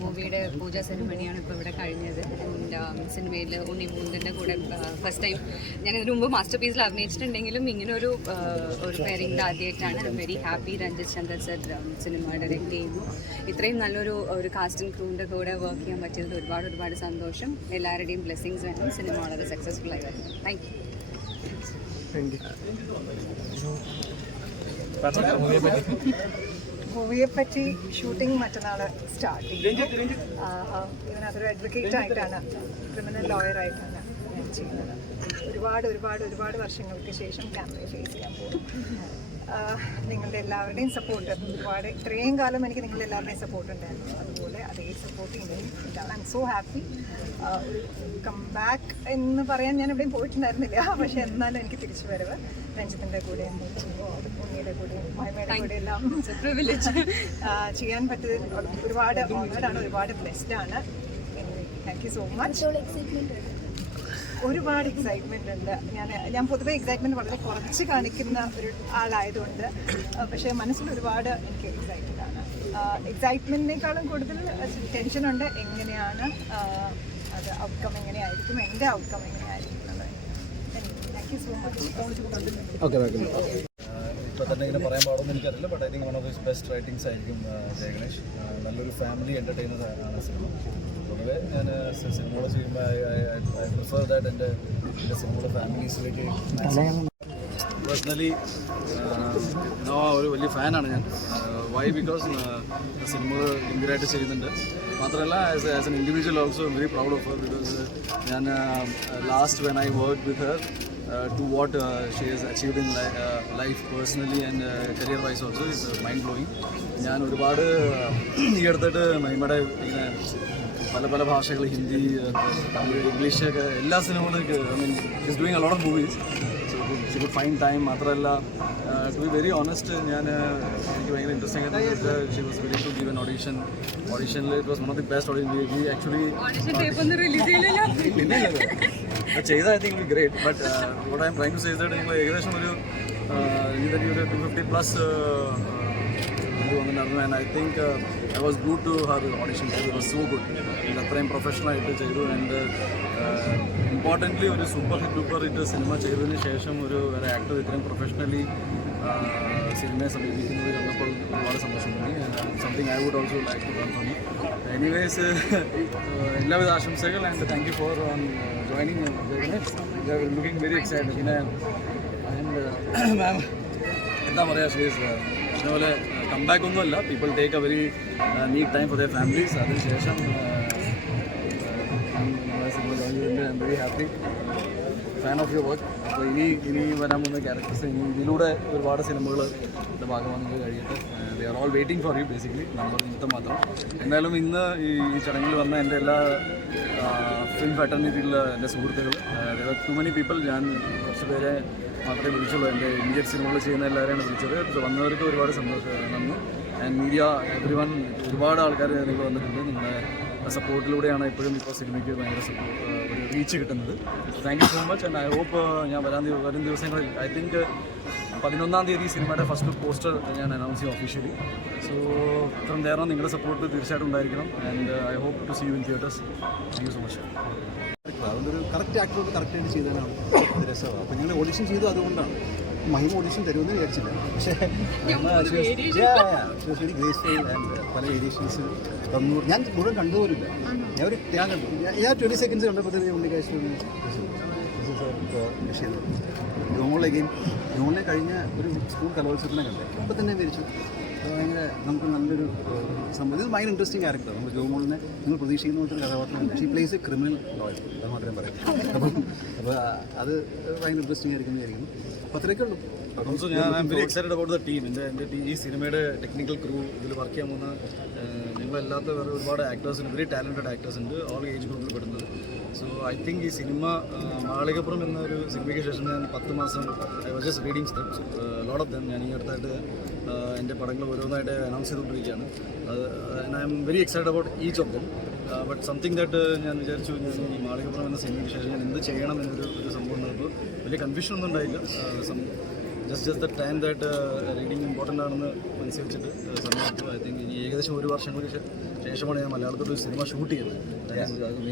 മൂവിയുടെ പൂജാ സെറിമണിയാണ് ഇപ്പോൾ ഇവിടെ കഴിഞ്ഞത്. സിനിമയിൽ ഉണ്ണി മുകുന്ദൻ്റെ കൂടെ ഫസ്റ്റ് ടൈം ഞാൻ ഇതിനു മുമ്പ് മാസ്റ്റർ പീസിൽ അഭിനയിച്ചിട്ടുണ്ടെങ്കിലും ഇങ്ങനെ ഒരു പെയറിംഗ് ആദ്യമായിട്ടാണ്. I am very happy. Ranjith Chandar sir cinema direct ചെയ്യുന്നു. ഇത്രയും നല്ലൊരു കാസ്റ്റിംഗ് ക്രൂവിൻ്റെ കൂടെ വർക്ക് ചെയ്യാൻ പറ്റിയത് ഒരുപാട് സന്തോഷം. എല്ലാവരുടെയും ബ്ലെസ്സിങ്സ് വേണം. സിനിമ വളരെ സക്സസ്ഫുൾ ആയി വരുന്നു. Thank you. മൂവിയെപ്പറ്റി ഷൂട്ടിംഗ് മറ്റന്നാൾ സ്റ്റാർട്ട് ചെയ്യും. ഇതിനകത്തൊരു അഡ്വക്കേറ്റ് ആയിട്ടാണ്, ക്രിമിനൽ ലോയറായിട്ടാണ് ഞാൻ ചെയ്യുന്നത്. ഒരുപാട് വർഷങ്ങൾക്ക് ശേഷം ക്യാമറ ഫേസ് ചെയ്യാൻ പോകും. നിങ്ങളുടെ എല്ലാവരുടെയും സപ്പോർട്ട് ഇത്രയും കാലം എനിക്ക് നിങ്ങളുടെ എല്ലാവരുടെയും സപ്പോർട്ട് ഉണ്ടായിരുന്നു. അതുപോലെ അതേ സപ്പോർട്ട് ഇനിയും ഉണ്ടാവും. I M so happy. ഒരു കംബാക്ക് എന്ന് പറയാൻ ഞാൻ എവിടെയും പോയിട്ടുണ്ടായിരുന്നില്ല, പക്ഷെ എന്നാലും എനിക്ക് തിരിച്ചു വരവ് രഞ്ജിത്തിൻ്റെ കൂടെയും ഉണ്ണിയുടെ കൂടെയും മഹിമയുടെ കൂടെ എല്ലാം ചെയ്യാൻ പറ്റിയത് ഒരുപാട് ഓണറാണ്, ഒരുപാട് ബ്ലെസ്ഡാണ്. Thank you so much. ഒരുപാട് എക്സൈറ്റ്മെൻ്റ് ഉണ്ട്. ഞാൻ പൊതുവെ എക്സൈറ്റ്മെൻറ്റ് വളരെ കുറച്ച് കാണിക്കുന്ന ഒരു ആളായതുകൊണ്ട്, പക്ഷേ മനസ്സിൽ ഒരുപാട് എനിക്ക് എക്സൈറ്റഡ് ആണ്. എക്സൈറ്റ്മെൻറ്റിനേക്കാളും കൂടുതൽ ടെൻഷനുണ്ട്. എങ്ങനെയാണ് അത് ഔട്ട്കം എങ്ങനെയായിരിക്കും, എൻ്റെ ഔട്ട്കം എങ്ങനെയായിരിക്കും എന്നുള്ളത്. Thank you so much. ഇപ്പോൾ തന്നെ ഇങ്ങനെ പറയാൻ പാടുമെന്ന് എനിക്കറിയില്ല, but I think one of his best writings ആയിരിക്കും ജയഗണേഷ്. നല്ലൊരു ഫാമിലി എൻ്റർടൈനർ ആണ് സിനിമ. പൊതുവെ ഞാൻ സിനിമകൾ ചെയ്യുമ്പോൾ ഐ പ്രിഫർ ദാറ്റ് എൻ്റെ സിനിമയുടെ ഫാമിലീസിലേക്ക്. പേഴ്സണലി ഒരു വലിയ ഫാനാണ് ഞാൻ. വൈ ബിക്കോസ് സിനിമകൾ ഗംഭീരമായിട്ട് ചെയ്യുന്നുണ്ട്. മാത്രമല്ല as an individual also very proud of her. Because ഞാൻ last when I work with her to what she has achieved in life personally and career wise also is mind blowing. ഞാൻ ഒരുപാട് ഈ അടുത്തിട്ട് മഹിമയുടെ ഇങ്ങനെ പല ഭാഷകൾ, ഹിന്ദി, തമിഴ്, ഇംഗ്ലീഷ് ഒക്കെ എല്ലാ സിനിമകളും I mean she's doing a lot of movies. So she good fine time. മാത്രമല്ല ടു ബി വെരി ഓണസ്റ്റ്, എനിക്ക് ഭയങ്കര ഇൻട്രസ്റ്റിംഗ് ആയിട്ട് she was very to give an ഓഡീഷനിൽ it was one of the best audition. We actually ചെയ്ത I think great. But what I'm trying to say that നിങ്ങൾ ഏകദേശം ഒരു 250+ ഇത് വന്നിട്ടുണ്ടായിരുന്നു. And I think I was good to her audition. It was so good. ഇത് അത്രയും പ്രൊഫഷണലായിട്ട് ചെയ്തു. And importantly ഒരു സൂപ്പർ ഹിറ്റ് സിനിമ ചെയ്തതിന് ശേഷം ഒരു ആക്ടർ ഇത്രയും പ്രൊഫഷണലി സിനിമയെ സമീപിക്കുന്നത് കണ്ടപ്പോൾ ഒരുപാട് സന്തോഷം തോന്നി. Something I would also like to learn from you. Anyways എല്ലാവിധ ആശംസകൾ and thank you for joining. They are looking very excited. And ma'am എന്താ പറയുക, അതുപോലെ കംബാക്ക് ഒന്നുമല്ല. People take a very need time for their families. അതിനുശേഷം cinema join ചെയ്തിട്ടുണ്ട്. I am very happy, fan of your work. അപ്പോൾ ഇനി വരാൻ പോകുന്ന ക്യാരക്ടേഴ്സ് ഇതിലൂടെ ഒരുപാട് സിനിമകളുടെ ഭാഗമാകുന്നത് കഴിയട്ടെ. They are all waiting for you basically. നമ്മൾ നിമിത്തം മാത്രം. എന്തായാലും ഇന്ന് ഈ ചടങ്ങിൽ വന്ന എൻ്റെ എല്ലാ ഫിലിം ഫെറ്റർണിറ്റിയിലുള്ള എൻ്റെ സുഹൃത്തുക്കൾ, ടു മെനി പീപ്പിൾ. ഞാൻ കുറച്ച് പേരെ മാത്രമേ വിളിച്ചുള്ളൂ. എൻ്റെ ഇമ്മീഡിയറ്റ് സിനിമകൾ ചെയ്യുന്ന എല്ലാവരെയാണ് വിളിച്ചത്. വന്നവർക്ക് ഒരുപാട് സന്തോഷം, നന്ദി. ആൻഡ് മീഡിയ എവറി വൺ, ഒരുപാട് ആൾക്കാർ നിങ്ങൾ വന്നിട്ടുണ്ട്. നിങ്ങളുടെ സപ്പോർട്ടിലൂടെയാണ് എപ്പോഴും ഇപ്പോൾ സിനിമയ്ക്ക് ഭയങ്കര ഒരു റീച്ച് കിട്ടുന്നത്. Thank you so much. And I hope ഞാൻ വരും ദിവസങ്ങളിൽ, ഐ തിങ്ക് 11-ാം തീയതി സിനിമയുടെ ഫസ്റ്റ് പോസ്റ്റർ ഞാൻ അനൗൺസ് ചെയ്യും ഒഫീഷ്യലി. സോ ഇത്രയും നേരം നിങ്ങളുടെ സപ്പോർട്ട് തീർച്ചയായിട്ടും ഉണ്ടായിരിക്കണം. And I hope to see you in theatres. Thank you so much. അതുകൊണ്ടൊരു കറക്റ്റ് ആക്ടർക്ക് കറക്റ്റായിട്ട് ചെയ്തതിനാണ് രസമാണ്. അപ്പോൾ ഞങ്ങൾ ഓഡിഷൻ ചെയ്തു, അതുകൊണ്ടാണ്. മഹിമ ഓഡിഷൻ തരുമെന്ന് വിചാരിച്ചില്ല, പക്ഷേ വെരി ഗ്രേസ്ഫുൾ ആൻഡ് പല വേരിയേഷൻസ് തന്നു. ഞാൻ മുഴുവൻ കണ്ടുപോലില്ല. ഞാൻ കണ്ടു. ഞാൻ 20 seconds കണ്ടപ്പോഴത്തേക്ക് ഉണ്ണിക്കാശ് ജോണിനെ കഴിഞ്ഞ ഒരു സ്കൂൾ കലോത്സവത്തിനെ കണ്ടേ. അപ്പോൾ തന്നെ വിചാരിച്ചു ഭയങ്കര നമുക്ക് നല്ലൊരു സംഭവം. ഇത് ഭയങ്കര ഇൻട്രസ്റ്റിംഗ് ക്യാരക്ടർ. നമ്മൾ ജോമോളിനെ നിങ്ങൾ പ്രതീക്ഷിക്കുന്ന പോലത്തെ കഥാപാത്രമല്ല. She plays a criminal lawyer, അത് മാത്രമേ പറയാം. അപ്പോൾ അത് ഭയങ്കര ഇൻട്രസ്റ്റിംഗ് ആയിരിക്കും വിചാരിക്കുന്നു. അപ്പോൾ അത്രയൊക്കെ ഉള്ളൂ. ഓൾസോ ഞാൻ I am very excited about the team. എൻ്റെ ഈ സിനിമയുടെ ടെക്നിക്കൽ ക്രൂ, ഇതിൽ വർക്ക് ചെയ്യാൻ പോകുന്ന ഞങ്ങളല്ലാത്ത വേറെ ഒരുപാട് ആക്ടേഴ്സുണ്ട്. വെരി ടാലൻറ്റഡ് ആക്ടേഴ്സ് ഉണ്ട്, ഓൾ ഏജ് ഗ്രൂപ്പിൽ പെടുന്നത്. സോ ഐ തിങ്ക് ഈ സിനിമ മാളികപ്പുറം എന്നൊരു സിനിമയ്ക്ക് ശേഷം ഞാൻ 10 മാസം I was just reading scripts, lot of them. ഞാൻ ഈ അടുത്തായിട്ട് എൻ്റെ പടങ്ങൾ ഓരോന്നായിട്ട് അനൗൺസ് ചെയ്തുകൊണ്ടിരിക്കുകയാണ്. I am very excited about each of them. But something that ഞാൻ വിചാരിച്ചു, ഞാൻ ഈ മാളികപ്പുറം എന്ന സിനിമയ്ക്ക് ശേഷം ഞാൻ എന്ത് ചെയ്യണം എന്നൊരു സംഭവം ഉണ്ടപ്പോൾ വലിയ കൺഫ്യൂഷൻ ഒന്നും ഉണ്ടായില്ല. Just the time that reading important ആണെന്ന് മനസ്സിൽ വെച്ചിട്ട് സമയത്ത് ഐ തിങ്ക് ഈ ഏകദേശം 1 വർഷങ്ങൾക്ക് ശേഷമാണ് ഞാൻ മലയാളത്തിലൊരു സിനിമ ഷൂട്ട് ചെയ്യുന്നത്.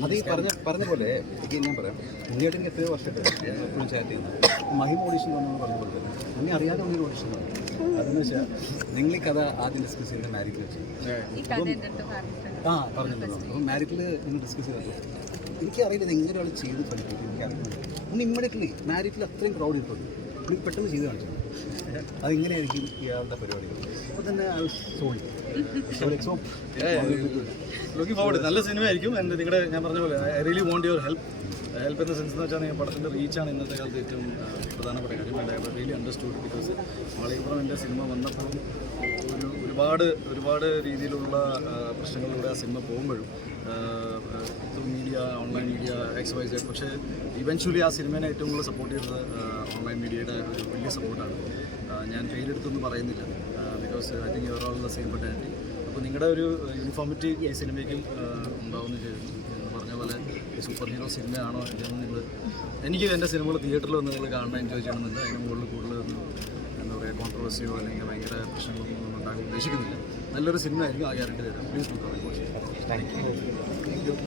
അത് ഈ പറഞ്ഞ പോലെ എനിക്ക് ഞാൻ പറയാം, ഉണ്ണിയായിട്ട് എനിക്ക് എത്രയോ വർഷത്തെ എപ്പോഴും ചാറ്റ് ചെയ്യുന്നത് മഹിം ഓഡീഷൻ വന്നു പറഞ്ഞ പോലെ തന്നെ ഉണ്ണി അറിയാതെ ഉണ്ണി ഓഡീഷൻ വന്നു. അതെന്ന് വെച്ചാൽ നിങ്ങൾ ഈ കഥ ആദ്യം ഡിസ്കസ് ചെയ്ത് മാരിറ്റിൽ വെച്ച് പറഞ്ഞിട്ടുണ്ടോ? അപ്പോൾ മാരിറ്റിൽ നിങ്ങൾ ഡിസ്കസ് ചെയ്തപ്പോൾ എനിക്കറിയില്ല എങ്ങനെ ഒരാൾ ചെയ്ത് പഠിപ്പിക്കും. എനിക്കറിയില്ല ഒന്ന് ഇമ്മീഡിയറ്റ്ലി മാരിറ്റിൽ അത്രയും ക്രൗഡ് ഇട്ടുണ്ട്, എനിക്ക് പെട്ടെന്ന് ചെയ്ത് കാണിച്ചു. അതെങ്ങനെയായിരിക്കും ഇയാളുടെ പരിപാടികൾ? അപ്പോൾ തന്നെ ലുക്കിംഗ് ഫോർവേഡ്. നല്ല സിനിമയായിരിക്കും. എൻ്റെ നിങ്ങളുടെ ഞാൻ പറഞ്ഞ പോലെ I really want your help എന്ന സെൻസ് എന്ന് വെച്ചാൽ ഞാൻ പടത്തിൻ്റെ റീച്ചാണ് ഇന്നത്തെ കാലത്ത് ഏറ്റവും പ്രധാനപ്പെട്ട കാര്യം. I really understood because Malikappuram എൻ്റെ സിനിമ വന്നപ്പോഴും ഒരുപാട് രീതിയിലുള്ള പ്രശ്നങ്ങളിലൂടെ ആ സിനിമ പോകുമ്പോഴും മീഡിയ, ഓൺലൈൻ മീഡിയ, XYZ, പക്ഷേ ഇവൻച്വലി ആ സിനിമേനെ ഏറ്റവും കൂടുതൽ സപ്പോർട്ട് ചെയ്തത് ഓൺലൈൻ മീഡിയയുടെ ഒരു വലിയ സപ്പോർട്ടാണ്. ഞാൻ പേരെടുത്തൊന്നും പറയുന്നില്ല, because I think your all the same opportunity. അപ്പോൾ നിങ്ങളുടെ ഒരു യൂണിഫോമിറ്റി ഈ സിനിമയ്ക്കും ഉണ്ടാവുമെന്ന് എന്ന് പറഞ്ഞ പോലെ സൂപ്പർ ഹീറോ സിനിമയാണോ ഇല്ലെന്ന് നിങ്ങൾ, എനിക്ക് എൻ്റെ സിനിമകൾ തിയേറ്ററിൽ വന്ന് നിങ്ങൾ കാണാൻ എൻജോയ് ചെയ്യണമെന്നുണ്ട്. അതിന് മുകളിൽ കൂടുതൽ എന്താ പറയുക കോൺട്രവേഴ്സിയോ അല്ലെങ്കിൽ ഭയങ്കര പ്രശ്നങ്ങളൊന്നും ഉണ്ടാകാൻ ഉദ്ദേശിക്കുന്നില്ല. നല്ലൊരു സിനിമ ആയിരിക്കും, ആ ഗ്യാരണ്ടി തരാം. Please do come. Thank U.